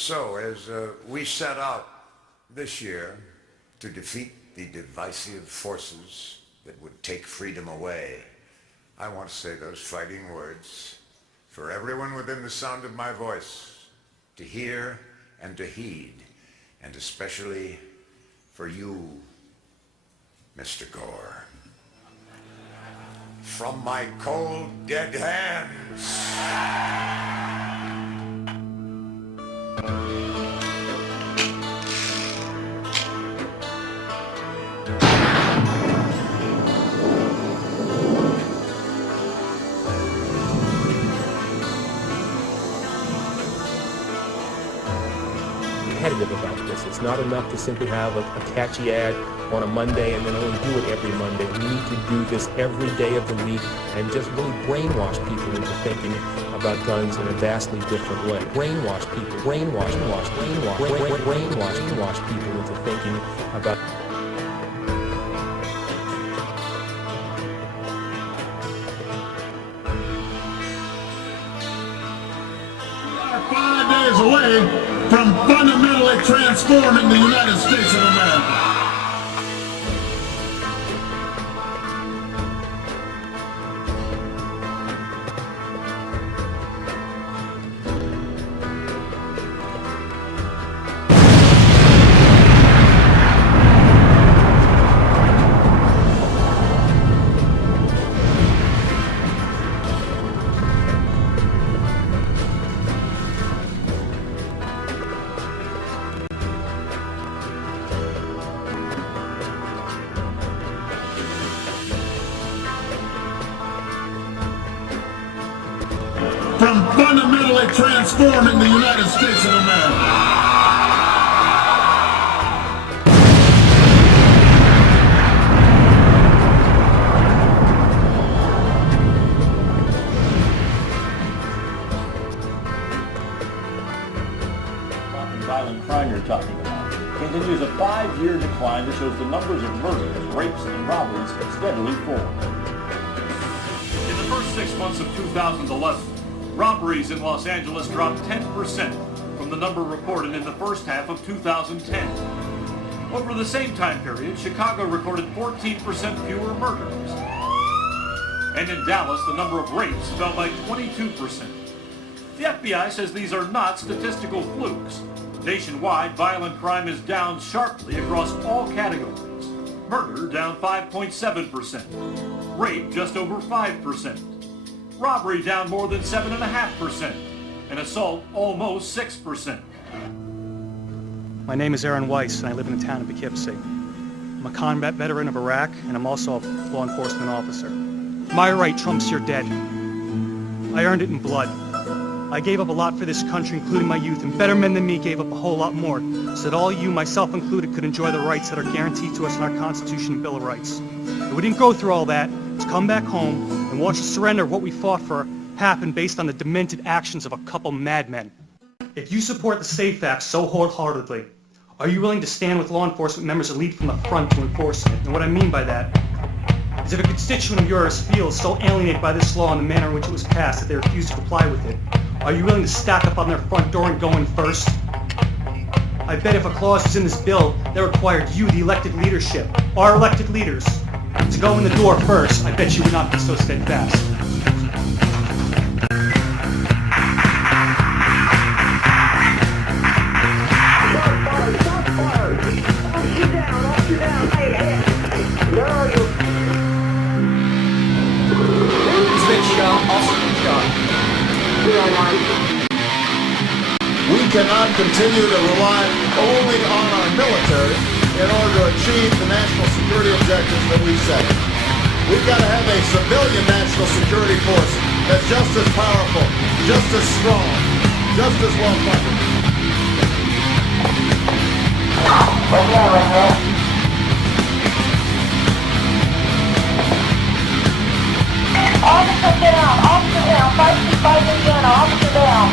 So, as we set out this year to defeat the divisive forces that would take freedom away, I want to say those fighting words for everyone within the sound of my voice to hear and to heed, and especially for you, Mr. Gore. From my cold, dead hands. Competitive about this. It's not enough to simply have a catchy ad on a Monday and then only do it every Monday. We need to do this every day of the week and just really brainwash people into thinking about guns in a vastly different way. Brainwash people, brainwash people into thinking about. We are 5 days away from fundamentally transforming the United States of America. From fundamentally transforming the United States of America. Violent crime you're talking about continues a 5-year decline that shows the numbers of murders, rapes, and robberies steadily fall. In the first 6 months of 2011, robberies in Los Angeles dropped 10% from the number reported in the first half of 2010. Over the same time period, Chicago recorded 14% fewer murders. And in Dallas, the number of rapes fell by 22%. The FBI says these are not statistical flukes. Nationwide, violent crime is down sharply across all categories. Murder down 5.7%. Rape just over 5%. Robbery down more than 7.5%, and assault almost 6%. My name is Aaron Weiss, and I live in the town of Poughkeepsie. I'm a combat veteran of Iraq, and I'm also a law enforcement officer. My right trumps your dead. I earned it in blood. I gave up a lot for this country, including my youth, and better men than me gave up a whole lot more, so that all you, myself included, could enjoy the rights that are guaranteed to us in our Constitution and Bill of Rights. But we didn't go through all that. Let's come back home and watch the surrender of what we fought for happen based on the demented actions of a couple madmen. If you support the SAFE Act so wholeheartedly, are you willing to stand with law enforcement members and lead from the front to enforce it? And what I mean by that is if a constituent of yours feels so alienated by this law and the manner in which it was passed that they refuse to comply with it, are you willing to stack up on their front door and go in first? I bet if a clause was in this bill that required you, the elected leadership, our elected leaders, to go in the door first, I bet you would not be so steadfast. We cannot continue to rely only on our military in order to achieve the national security objectives that we've set. We've got to have a civilian national security force that's just as powerful, just as strong, just as well funded. Officer down, fight Indiana, officer down.